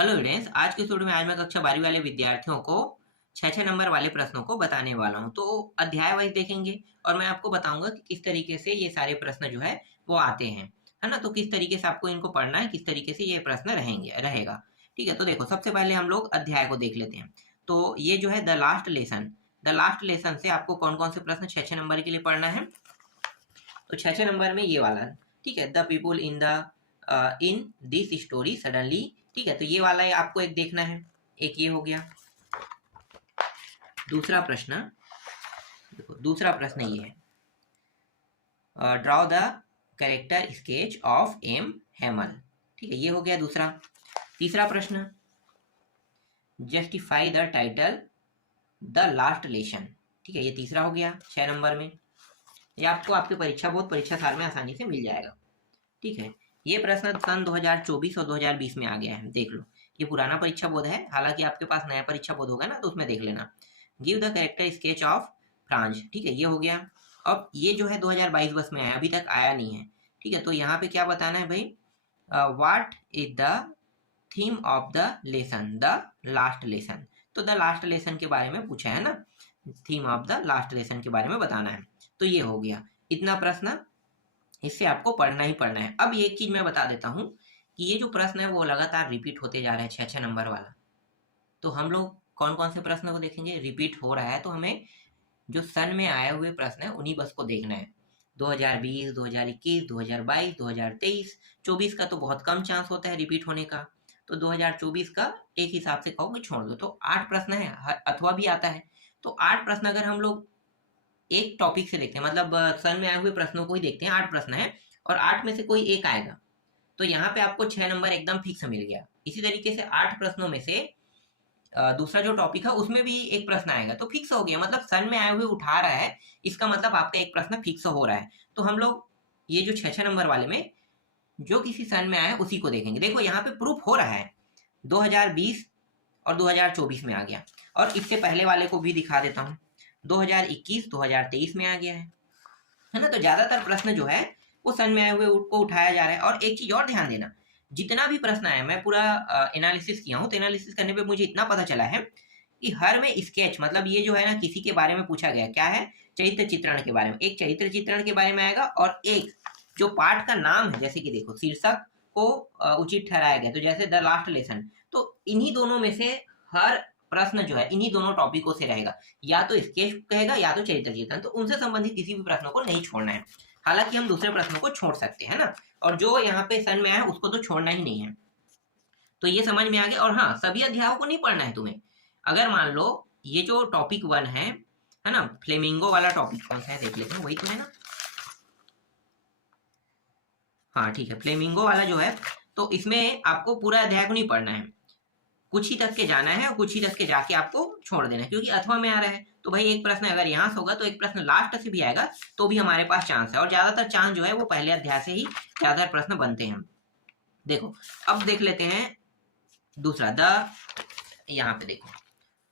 Hello students, आज के video में आज मैं कक्षा 12वीं वाले विद्यार्थियों को 6 नंबर वाले प्रश्नों को बताने वाला हूं। तो अध्याय वाइज देखेंगे और मैं आपको बताऊंगा कि किस तरीके से ये सारे प्रश्न जो है वो आते हैं, है ना। तो किस तरीके से आपको इनको पढ़ना है, किस तरीके से ये प्रश्न रहेगा। ठीक है, तो देखो सबसे पहले हम लोग अध्याय को देख लेते हैं। तो ये जो है द लास्ट लेसन से आपको कौन कौन से प्रश्न 6 नंबर के लिए पढ़ना है। तो 6 नंबर में ये वाला, ठीक है, the people in this story suddenly. ठीक है, तो ये वाला आपको एक देखना है। एक ये हो गया। दूसरा प्रश्न, देखो दूसरा प्रश्न ये है, draw the character sketch of M Hamel. ठीक है, ये हो गया दूसरा। तीसरा प्रश्न, justify the title the last lesson. ठीक है, ये तीसरा हो गया 6 नंबर में। ये आपको आपके परीक्षा साल में आसानी से मिल जाएगा। ठीक है, ये प्रश्न सन 2024 और 2020 में आ गया है, देख लो। ये पुराना परीक्षा बोध है, हालांकि आपके पास नया परीक्षा बोध होगा ना, तो उसमें देख लेना। Give the character sketch of France. ठीक है, ये हो गया। अब ये जो है 2022 बस में आया, अभी तक आया नहीं है। ठीक है, तो यहाँ पे क्या बताना है भाई, what is the theme of the lesson the last lesson. तो द लास्ट लेसन के बारे में पूछा है ना, theme of the last lesson के बारे में बताना है। तो ये हो गया इतना प्रश्न, इससे आपको पढ़ना ही पढ़ना है। अब एक चीज मैं बता देता हूँ कि ये जो प्रश्न है वो लगातार रिपीट होते जा रहे हैं, 6 नंबर वाला। तो हम लोग कौन कौन से प्रश्न को देखेंगे, रिपीट हो रहा है तो हमें जो सन में आए हुए प्रश्न है उन्हीं बस को देखना है। 2020, 2021, 2022, 2023, 24 का तो बहुत कम चांस होता है रिपीट होने का। तो 2024 का एक हिसाब से कहो कि छोड़ दो। तो 8 प्रश्न है, अथवा भी आता है। तो 8 प्रश्न अगर हम लोग एक टॉपिक से देखते हैं, मतलब सन में आए हुए प्रश्नों को ही देखते हैं, 8 प्रश्न है और 8 में से कोई एक आएगा, तो यहाँ पे आपको 6 नंबर एकदम फिक्स मिल गया। इसी तरीके से 8 प्रश्नों में से दूसरा जो टॉपिक है उसमें भी एक प्रश्न आएगा, तो फिक्स हो गया। मतलब सन में आए हुए उठा रहा है, इसका मतलब आपका एक प्रश्न फिक्स हो रहा है। तो हम लोग ये जो 6 नंबर वाले में जो किसी सन में आया उसी को देखेंगे। देखो यहाँ पे प्रूफ हो रहा है, 2020 और 2024 में आ गया। और इससे पहले वाले को भी दिखा देता हूँ, 2021, 2023 में आ गया है ना। तो ज्यादातर प्रश्न जो है वो सन में आए हुए को उठाया जा रहा है। और एक चीज और ध्यान देना, जितना भी प्रश्न आया, मैं पूरा एनालिसिस किया हूँ, तो एनालिसिस करने पे मुझे इतना पता चला है कि हर में स्केच, मतलब ये जो है ना किसी के बारे में पूछा गया, क्या है, चरित्र चित्रण के बारे में। एक चरित्र चित्रण के बारे में आएगा और एक जो पाठ का नाम है, जैसे कि देखो शीर्षक को उचित ठहराया गया, तो जैसे द लास्ट लेसन। तो इन्हीं दोनों में से हर प्रश्न जो है इन्हीं दोनों टॉपिकों से रहेगा, या तो स्केच कहेगा या तो चरित्र चित्रण। तो उनसे संबंधित किसी भी प्रश्नों को नहीं छोड़ना है। हालांकि हम दूसरे प्रश्नों को छोड़ सकते हैं ना, और जो यहाँ पे सन में आया उसको तो छोड़ना ही नहीं है। तो ये समझ में आ गया। और हाँ, सभी अध्यायों को नहीं पढ़ना है तुम्हें। अगर मान लो ये जो टॉपिक 1 है ना, फ्लेमिंगो वाला टॉपिक कौन सा है देख लेते हैं, वही तो है ना। हाँ ठीक है, फ्लेमिंगो वाला जो है, तो इसमें आपको पूरा अध्याय को नहीं पढ़ना है, कुछ ही तक के जाना है और कुछ ही तक के जाके आपको छोड़ देना है, क्योंकि अथवा में आ रहा है। तो भाई एक प्रश्न अगर यहाँ से होगा तो एक प्रश्न लास्ट से भी आएगा, तो भी हमारे पास चांस है। और ज्यादातर चांस जो है वो पहले अध्याय से ही ज्यादातर प्रश्न बनते हैं। देखो अब देख लेते हैं दूसरा, यहाँ पे देखो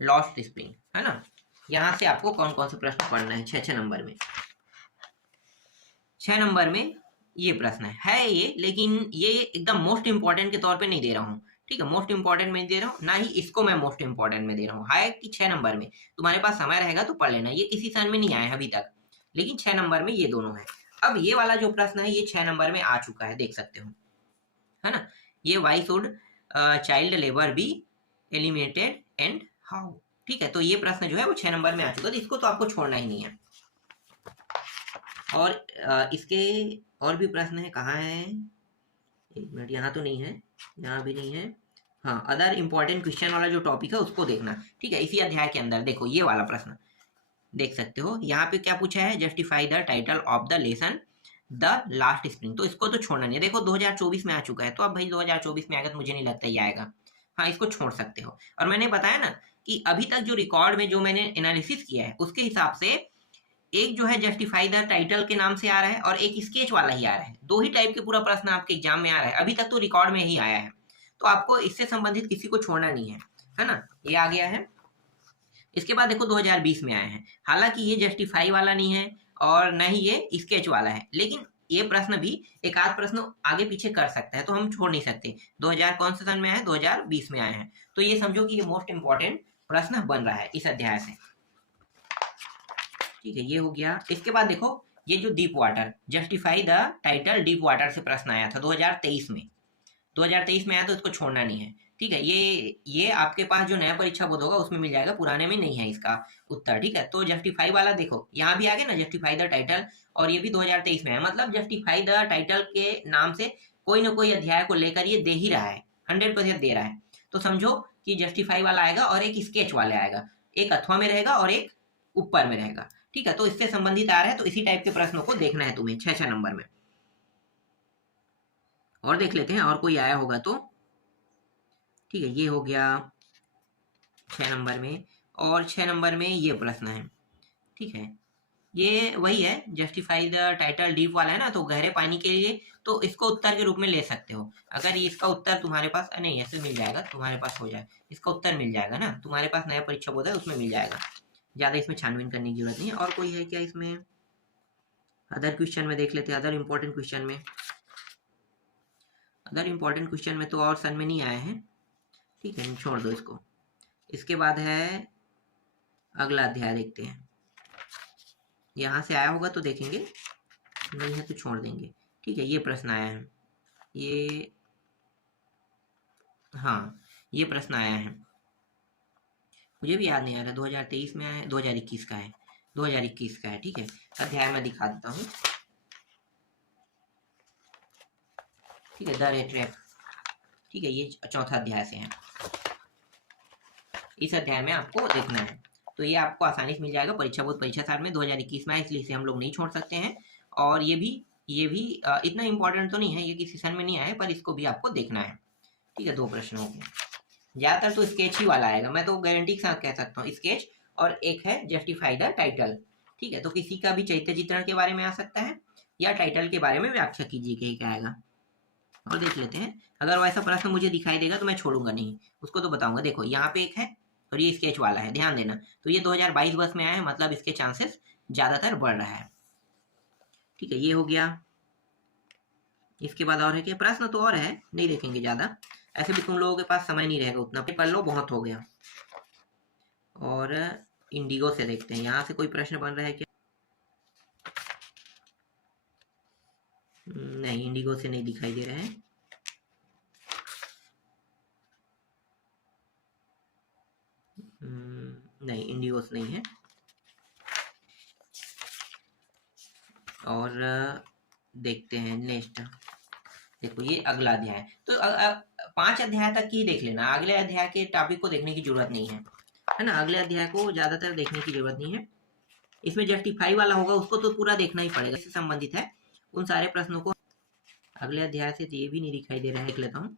लॉस्ट स्प्रिंग, है ना। यहाँ से आपको कौन कौन से प्रश्न पढ़ना है 6 नंबर में। 6 नंबर में ये प्रश्न है ये, लेकिन ये एकदम मोस्ट इंपॉर्टेंट के तौर पे नहीं दे रहा हूँ। ठीक है, मोस्ट इंपॉर्टेंट में दे रहा हूँ, ना ही इसको मैं मोस्ट इंपॉर्टेंट में दे रहा हूँ। है कि 6 नंबर में तुम्हारे पास समय रहेगा तो पढ़ लेना। ये किसी सन में नहीं आया है अभी तक, लेकिन 6 नंबर में ये दोनों है। अब ये वाला जो प्रश्न है ये 6 नंबर में आ चुका है, देख सकते हो, है ना। ये why should child labour be eliminated and how. ठीक है, तो ये प्रश्न जो है वो 6 नंबर में आ चुका है, तो इसको तो आपको छोड़ना ही नहीं है। और इसके और भी प्रश्न है, कहाँ है, एक मिनट, यहाँ तो नहीं है, यहाँ भी नहीं है। हाँ, अदर इंपॉर्टेंट क्वेश्चन वाला जो टॉपिक है उसको देखना। ठीक है, इसी अध्याय के अंदर देखो ये वाला प्रश्न देख सकते हो। यहाँ पे क्या पूछा है, justify the title of the lesson the last spring. तो इसको तो छोड़ना नहीं है। देखो 2024 में आ चुका है, तो अब भाई 2024 में आएगा तो मुझे नहीं लगता ये आएगा। हाँ, इसको छोड़ सकते हो। और मैंने बताया ना कि अभी तक जो रिकॉर्ड में जो मैंने एनालिसिस किया है उसके हिसाब से एक जो है जस्टिफाई द टाइटल के नाम से आ रहा है और एक स्केच वाला ही आ रहा है। दो ही टाइप के पूरा प्रश्न आपके एग्जाम में आ रहा है, अभी तक तो रिकॉर्ड में ही आया है। तो आपको इससे संबंधित किसी को छोड़ना नहीं है ना। ये आ गया है। इसके बाद देखो 2020 में आया है, हालांकि ये जस्टिफाई वाला नहीं है और न ही ये स्केच वाला है, लेकिन ये प्रश्न भी एक आध प्रश्न आगे पीछे कर सकता है, तो हम छोड़ नहीं सकते। 2000 कौन से सन में आए, 2020 में आए हैं, तो ये समझो कि ये मोस्ट इंपॉर्टेंट प्रश्न बन रहा है इस अध्याय से। ठीक है, ये हो गया। इसके बाद देखो ये जो deep water, justify the title deep water से प्रश्न आया था 2023 में। 2023 में आया तो इसको छोड़ना नहीं है। ठीक है, ये आपके पास जो नया परीक्षा बोर्ड होगा उसमें मिल जाएगा, पुराने में नहीं है इसका उत्तर। ठीक है, तो जस्टिफाई वाला देखो यहाँ भी आ गया ना, जस्टिफाई द टाइटल, और ये भी 2023 में है। मतलब जस्टिफाई द टाइटल के नाम से कोई ना कोई अध्याय को लेकर ये दे ही रहा है, 100% दे रहा है। तो समझो कि जस्टिफाई वाला आएगा और एक स्केच वाला आएगा, एक अथवा में रहेगा और एक ऊपर में रहेगा। ठीक है, तो इससे संबंधित आ रहा है, तो इसी टाइप के प्रश्नों को देखना है तुम्हें 6 नंबर में। और देख लेते हैं और कोई आया होगा तो। ठीक है, ये हो गया 6 नंबर में। और 6 नंबर में ये प्रश्न है। ठीक है, ये वही है, जस्टिफाई द टाइटल डीप वाला है ना, तो गहरे पानी के लिए तो इसको उत्तर के रूप में ले सकते हो। अगर इसका उत्तर तुम्हारे पास नहीं, ऐसे मिल जाएगा तुम्हारे पास, हो जाए इसका उत्तर मिल जाएगा ना, तुम्हारे पास नया परीक्षा बोर्ड है उसमें मिल जाएगा, ज़्यादा इसमें छानबीन करने की जरूरत नहीं है। और कोई है क्या इसमें? अदर क्वेश्चन में देख लेते हैं, अदर इम्पोर्टेंट क्वेश्चन में। अदर इम्पोर्टेंट क्वेश्चन में तो और सन में नहीं आए हैं। ठीक है, छोड़ दो इसको। इसके बाद है अगला अध्याय, देखते हैं यहाँ से आया होगा तो देखेंगे, नहीं है तो छोड़ देंगे। ठीक है, ये प्रश्न आया है, ये हाँ ये प्रश्न आया है, मुझे भी याद नहीं आ रहा, 2023 में आया है, 2021 का है, 2021 का है। ठीक है, अध्याय में दिखा देता हूँ। ठीक है, द रेट रैप। ठीक है, ये चौथा अध्याय से है, इस अध्याय में आपको देखना है, तो ये आपको आसानी से मिल जाएगा। परीक्षा बोर्ड परीक्षा साल में 2021 में है, इसलिए इसे हम लोग नहीं छोड़ सकते हैं। और ये भी इतना इंपॉर्टेंट तो नहीं है, ये किसी सन में नहीं आया, पर इसको भी आपको देखना है। ठीक है, 2 प्रश्न हो गए। ज़्यादातर तो स्केच ही वाला आएगा, मैं तो गारंटी के साथ कह सकता हूँ, स्केच, और एक है जस्टिफाई द टाइटल। ठीक है, तो किसी का भी चैत्य चित्रण के बारे में आ सकता है, या टाइटल के बारे में व्याख्या कीजिए कहीं का आएगा। और देख लेते हैं, अगर वैसा प्रश्न मुझे दिखाई देगा तो मैं छोड़ूंगा नहीं, उसको तो बताऊंगा। देखो यहाँ पे एक है और ये स्केच वाला है, ध्यान देना। तो ये 2022 वर्ष में आया है, मतलब इसके चांसेस ज़्यादातर बढ़ रहा है। ठीक है, ये हो गया। इसके बाद और है क्या प्रश्न? तो और है, नहीं देखेंगे ज़्यादा, ऐसे भी तुम लोगों के पास समय नहीं रहेगा उतना, पढ़ लो, बहुत हो गया। और इंडिगो से देखते हैं, यहाँ से कोई प्रश्न बन रहा है क्या? नहीं, इंडिगो से नहीं दिखाई दे रहे हैं। नहीं, इंडिगो से नहीं है। और देखते हैं नेक्स्ट। देखो ये अगला अध्याय, तो 5 अध्याय तक ही देख लेना, अगले अध्याय के टॉपिक को देखने की जरूरत नहीं है ना, अगले अध्याय को ज्यादातर देखने की जरूरत नहीं है। इसमें जस्टिफाई वाला होगा, उसको तो पूरा देखना ही पड़ेगा, इससे संबंधित है उन सारे प्रश्नों को। अगले अध्याय से ये भी नहीं दिखाई दे रहा है, देख लेता हूँ,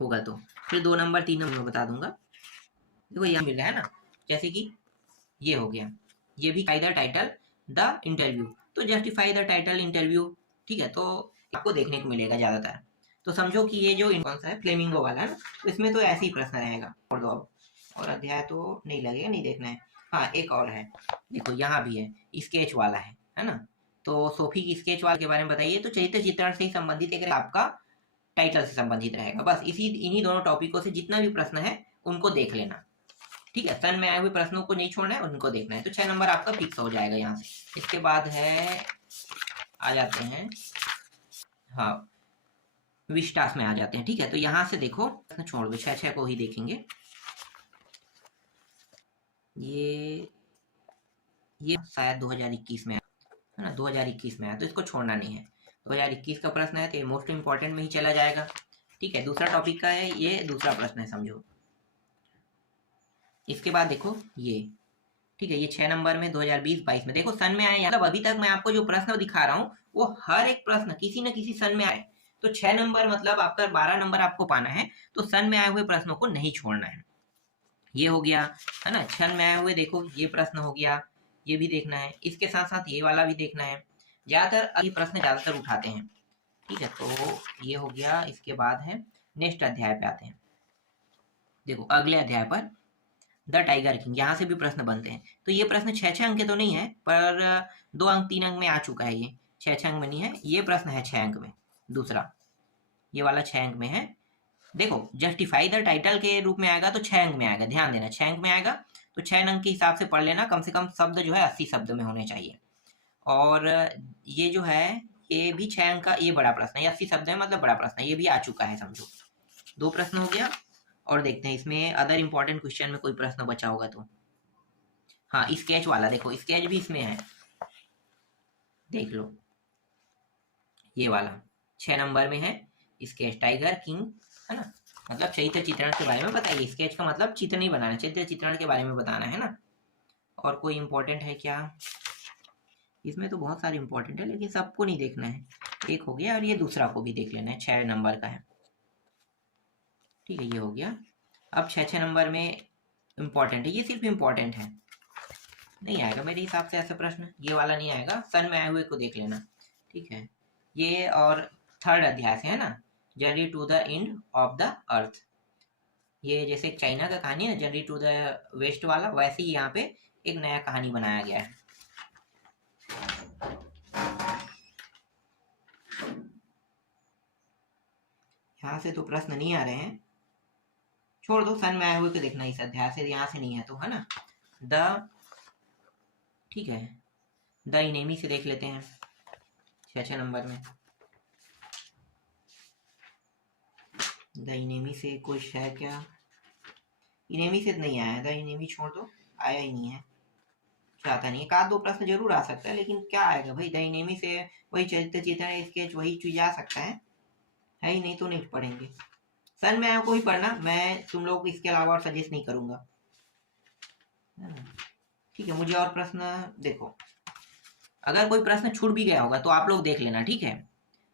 होगा तो फिर 2 नंबर 3 नंबर बता दूंगा। देखो यहाँ मिल रहा है ना, जैसे कि ये हो गया, ये भी टाइटल द इंटरव्यू, तो जस्टिफाई द टाइटल इंटरव्यू। ठीक है, तो आपको देखने को मिलेगा ज्यादातर। तो समझो कि ये जो कौन सा है, फ्लेमिंगो वाला है ना, तो इसमें तो ऐसे ही प्रश्न रहेगा। छोड़ दो अब, और अध्याय तो नहीं लगेगा, नहीं देखना है। हाँ, एक और है, देखो यहाँ भी है, स्केच वाला है ना, तो सोफी की स्केच वाले के बारे में बताइए। तो चरित्र चित्रण से ही संबंधित एक आपका टाइटल से संबंधित रहेगा। बस इन्हीं दोनों टॉपिकों से जितना भी प्रश्न है उनको देख लेना। ठीक है, सन में आए हुए प्रश्नों को नहीं छोड़ना है, उनको देखना है। तो 6 नंबर आपका फिक्स हो जाएगा यहाँ से। इसके बाद है, आ जाते हैं, हाँ विस्टास में आ जाते हैं। ठीक है, तो यहाँ से देखो, छोड़ दो, 6 को ही देखेंगे। ये शायद 2021 में है ना, 2021 में आया, तो इसको छोड़ना नहीं है। 2021 का प्रश्न है तो ये मोस्ट इंपॉर्टेंट में ही चला जाएगा। ठीक है, दूसरा टॉपिक का है, ये दूसरा प्रश्न है समझो। इसके बाद देखो ये, ठीक है, ये 6 नंबर में 2020-22 में, देखो सन में आए, मतलब अभी तक मैं आपको जो प्रश्न दिखा रहा हूँ वो हर एक प्रश्न किसी न किसी सन में आए। तो 6 नंबर मतलब आपका 12 नंबर आपको पाना है, तो सन में आए हुए प्रश्नों को नहीं छोड़ना है। ये हो गया है ना, सन में आए हुए, देखो ये प्रश्न हो गया, ये भी देखना है, इसके साथ साथ ये वाला भी देखना है। ज्यादातर ये प्रश्न ज्यादातर उठाते हैं। ठीक है, तो ये हो गया। इसके बाद है नेक्स्ट अध्याय पे आते हैं। देखो अगले अध्याय पर द टाइगर किंग, यहाँ से भी प्रश्न बनते हैं। तो ये प्रश्न 6 अंक के तो नहीं है, पर 2 अंक 3 अंक में आ चुका है ये। 6 अंक में नहीं है, ये प्रश्न है 6 अंक में। दूसरा ये वाला 6 अंक में है। देखो जस्टिफाई द टाइटल के रूप में आएगा तो 6 अंक में आएगा, ध्यान देना 6 अंक में आएगा तो 6 अंक के हिसाब से पढ़ लेना, कम से कम शब्द जो है 80 शब्द में होने चाहिए। और ये जो है ये भी 6 अंक का ये बड़ा प्रश्न है, 80 शब्द है मतलब बड़ा प्रश्न है, ये भी आ चुका है समझो। 2 प्रश्न हो गया। और देखते हैं इसमें अदर इंपॉर्टेंट क्वेश्चन में कोई प्रश्न बचा होगा तो। हाँ स्केच वाला देखो, स्केच भी इसमें है, देख लो ये वाला 6 नंबर में है स्केच, टाइगर किंग है ना, मतलब चरित्र चित्रण के बारे में बताइए। स्केच का मतलब चित्र नहीं बनाना, चरित्र चित्रण के बारे में बताना है ना। और कोई इंपॉर्टेंट है क्या इसमें? तो बहुत सारे इंपॉर्टेंट है लेकिन सबको नहीं देखना है, एक हो गया और ये दूसरा को भी देख लेना है, 6 नंबर का है, ठीक है ये हो गया। अब 6 नंबर में इम्पॉर्टेंट है, ये सिर्फ इम्पॉर्टेंट है, नहीं आएगा मेरे हिसाब से ऐसा प्रश्न, ये वाला नहीं आएगा। सन में आए हुए को देख लेना, ठीक है ये। और 3rd अध्याय से है ना, journey to the end of the earth, ये जैसे चाइना का कहानी है जर्नी टू द वेस्ट वाला, वैसे ही यहाँ पे एक नया कहानी बनाया गया है। यहाँ से तो प्रश्न नहीं आ रहे हैं, छोड़ दो, सन में आए हुए को देखना इस अध्याय से, यहाँ से नहीं है तो है ना। द ठीक है द इनेमी से देख लेते हैं 6 नंबर में। द इनेमी से कुछ है क्या? इनेमी से नहीं आया, द इनेमी छोड़ दो, आया ही नहीं है, चाहता नहीं है। एक आध 2 प्रश्न जरूर आ सकता है लेकिन क्या आएगा भाई, द इनेमी से वही चरित्र चित्रण स्केच वही चीज आ सकता है ही नहीं तो नहीं पढ़ेंगे। सन में आया को ही पढ़ना, मैं तुम लोग को इसके अलावा और सजेस्ट नहीं करूंगा, ठीक है। मुझे और प्रश्न देखो, अगर कोई प्रश्न छूट भी गया होगा तो आप लोग देख लेना, ठीक है।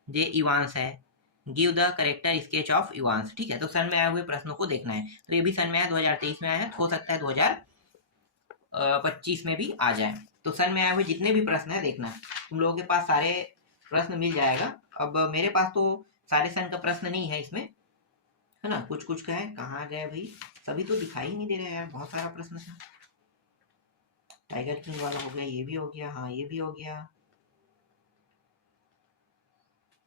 जे इवांस है, give the character sketch of Evans, ठीक है। तो सन में आए हुए प्रश्नों को देखना है, तो ये भी सन में आया 2023 में आया है, हो सकता है 2025 में भी आ जाए। तो सन में आए हुए जितने भी प्रश्न है देखना, तुम लोगों के पास सारे प्रश्न मिल जाएगा। अब मेरे पास तो सारे सन का प्रश्न नहीं है इसमें, है ना, कुछ कुछ का है। कहाँ गए भाई, सभी तो दिखाई नहीं दे रहे यार, बहुत सारा प्रश्न था। टाइगर किंग वाला हो गया, ये भी हो गया, हाँ ये भी हो गया,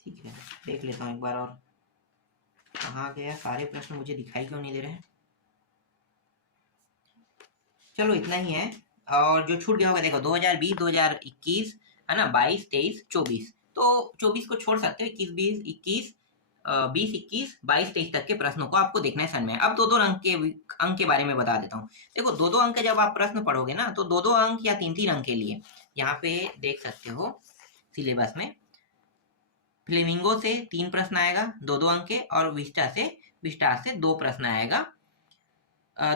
ठीक है। देख लेता हूँ एक बार और, कहाँ गया, सारे प्रश्न मुझे दिखाई क्यों नहीं दे रहे हैं। चलो इतना ही है। और जो छूट गया होगा देखो 2020 2021 है ना, 22 23 24, तो 24 को छोड़ सकते हो, 21 20 21 20 21 22 23 तक के प्रश्नों को आपको देखना है सन में। अब 2-2 अंक के बारे में बता देता हूँ। देखो 2-2 अंक जब आप प्रश्न पढ़ोगे ना तो 2-2 अंक या 3-3 अंक के लिए यहाँ पे देख सकते हो सिलेबस में, फ्लेमिंगो से 3 प्रश्न आएगा 2-2 अंक के, और विस्टार से 2 प्रश्न आएगा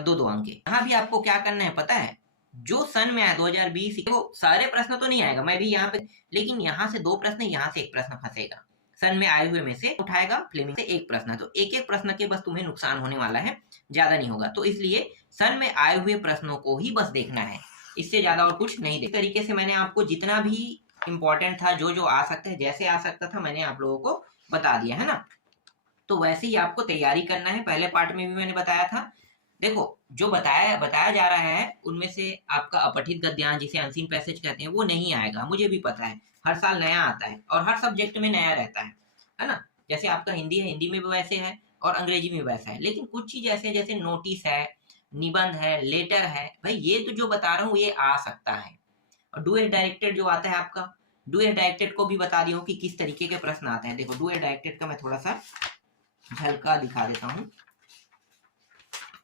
2-2 अंक के। यहाँ भी आपको क्या करना है पता है, जो सन में आया 2020 को सारे प्रश्न तो नहीं आएगा, मैं भी यहाँ पे, लेकिन यहाँ से 2 प्रश्न, यहाँ से 1 प्रश्न फंसेगा। सन में आए हुए में से उठाएगा फ्लेमिंग से 1 प्रश्न, तो एक एक प्रश्न के बस तुम्हें नुकसान होने वाला है, ज्यादा नहीं होगा। तो इसलिए सन में आए हुए प्रश्नों को ही बस देखना है, इससे ज्यादा और कुछ नहीं। इस तरीके से मैंने आपको जितना भी इंपॉर्टेंट था, जो जो आ सकता है, जैसे आ सकता था, मैंने आप लोगों को बता दिया है ना। तो वैसे ही आपको तैयारी करना है। पहले पार्ट में भी मैंने बताया था, देखो जो बताया जा रहा है उनमें से आपका अपठित गद्यांश, जिसे अनसीन पैसेज कहते हैं, वो नहीं आएगा, मुझे भी पता है। हर साल नया आता है और हर सब्जेक्ट में नया रहता है ना। जैसे आपका हिंदी है, हिंदी में भी वैसे है और अंग्रेजी में वैसा है, लेकिन कुछ चीज ऐसे जैसे नोटिस है, निबंध है, लेटर है, भाई ये तो जो बता रहा हूँ ये आ सकता है। और डुएल डायरेक्टेड जो आता है आपका, डुएल डायरेक्टेड को भी बता दिया हूँ कि किस तरीके के प्रश्न आते हैं। देखो डुएल डायरेक्टेड का मैं थोड़ा सा झलका दिखा देता हूँ।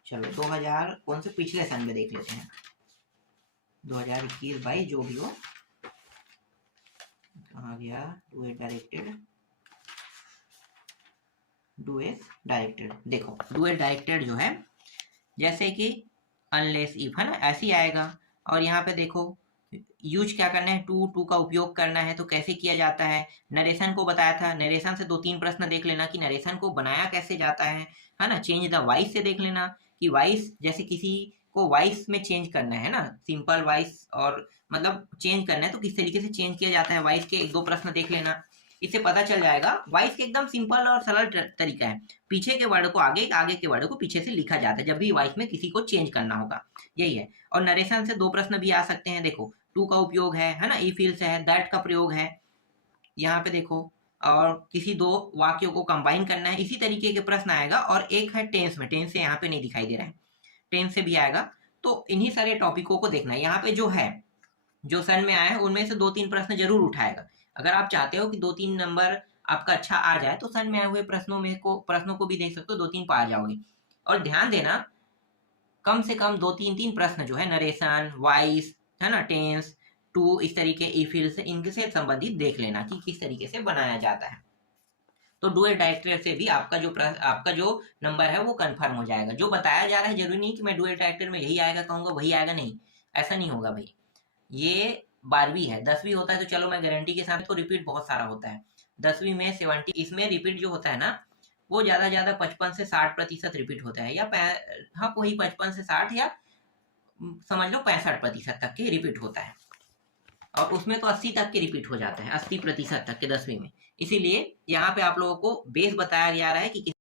चलो 2000 कौन से पिछले सन में देख लेते हैं, 2021 22 जो भी हो, कहाँ गया डुएल डायरेक्टेड, डुएल डायरेक्टेड। देखो डुएल डायरेक्टेड जो है जैसे कि अनलेस इफ है ना, ऐसे ही आएगा। और यहाँ पे देखो यूज क्या करना है, टू का उपयोग करना है, तो कैसे किया जाता है। नरेशन को बताया था, नरेशन से 2-3 प्रश्न देख लेना कि नरेशन को बनाया कैसे जाता है ना। चेंज द वॉइस से देख लेना कि वॉइस, जैसे किसी को वॉइस में चेंज करना है ना, सिंपल वॉइस और मतलब चेंज करना है तो किस तरीके से चेंज किया जाता है वॉइस के 1-2 प्रश्न देख लेना, इससे पता चल जाएगा। वॉइस के एकदम सिंपल और सरल तरीका है, पीछे के वर्ड को आगे, आगे के वर्ड को पीछे से लिखा जाता है जब भी वॉइस में किसी को चेंज करना होगा, यही है। और नरेशन से 2 प्रश्न भी आ सकते हैं, देखो टू का उपयोग है ना, ई फील्ड से है, दैट का प्रयोग है, यहाँ पे देखो, और किसी दो वाक्यों को कंबाइन करना है, इसी तरीके के प्रश्न आएगा। और एक है टेंस में, टेंस से यहाँ पे नहीं दिखाई दे रहा है, टेंस से भी आएगा। तो इन्हीं सारे टॉपिकों को देखना है। यहाँ पे जो है, जो सन में आया है उनमें से 2-3 प्रश्न जरूर उठाएगा। अगर आप चाहते हो कि 2-3 नंबर आपका अच्छा आ जाए तो सन में आए हुए प्रश्नों को भी देख सकते हो, 2-3 पा जाओगे। और ध्यान देना, कम से कम 2-3 प्रश्न जो है नरेशन, वॉइस, है ना, टेंस, टू, इस तरीके ईफिल से, इनसे संबंधित देख लेना कि किस तरीके से बनाया जाता है। तो डुअल डायरेक्टर से भी आपका जो नंबर है वो कंफर्म हो जाएगा। जो बताया जा रहा है, जरूरी नहीं कि मैं डुअल डायरेक्टर में यही आएगा कहूंगा वही आएगा, नहीं, ऐसा नहीं होगा भाई। ये 12वीं है, 10वीं होता है तो चलो मैं गारंटी के साथ, तो रिपीट बहुत सारा होता है। 10वीं में 70, इसमें रिपीट जो होता है ना, वो ज्यादा 55 से 60% रिपीट होता है, या हाँ वही 55 से 60, या समझ लो 65% तक के रिपीट होता है। और उसमें तो 80 तक के रिपीट हो जाता है, 80% तक के 10वीं में। इसीलिए यहाँ पे आप लोगों को बेस बताया जा रहा है कि